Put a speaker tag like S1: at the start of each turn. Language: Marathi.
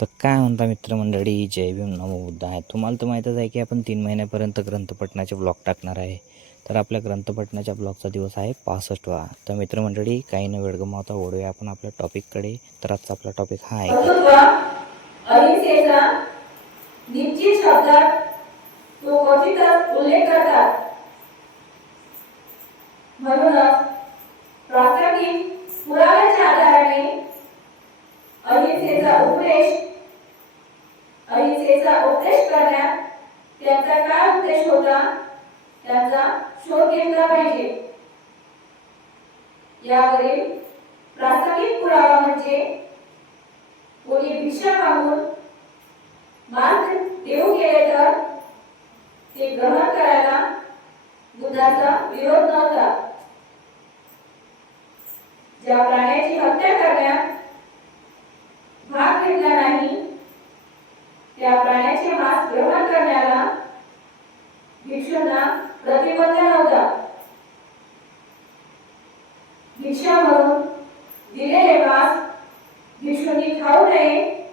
S1: तर काय म्हणता मित्रमंडळी? जय भीम नमो बुद्ध आहे तुम्हाला तर माहीतच आहे की आपण तीन महिन्यापर्यंत ग्रंथपठणाचे ब्लॉग टाकणार आहे. तर आपल्या ग्रंथपठणाच्या ब्लॉगचा दिवस आहे पासष्टवा. तर मित्रमंडळी काही न वेळ गमावता ओढूया आपण आपल्या टॉपिककडे. तर आजचा आपला टॉपिक हा आहे.
S2: म्हणूनच उपदेश अहिंसेचा उपदेश करण्यात त्यांचा काय उद्देश होता? त्यांचा शोध घेतला पाहिजे. यावरील प्राथमिक पुरावा म्हणजे कोणी भिक्षा मागून मार्ग देऊ गेले तर ते ग्रहण करायला बुद्धाचा विरोध नव्हता. ज्या प्राण्याची हत्या करण्यात भाग घेतला नाही पाण्याचे प्राण्याचे मांस ग्रहण करण्याला भिक्षूंना प्रतिबंध नव्हता. भिक्षा म्हणून दिलेले मास भिक्षूंनी खाऊ नये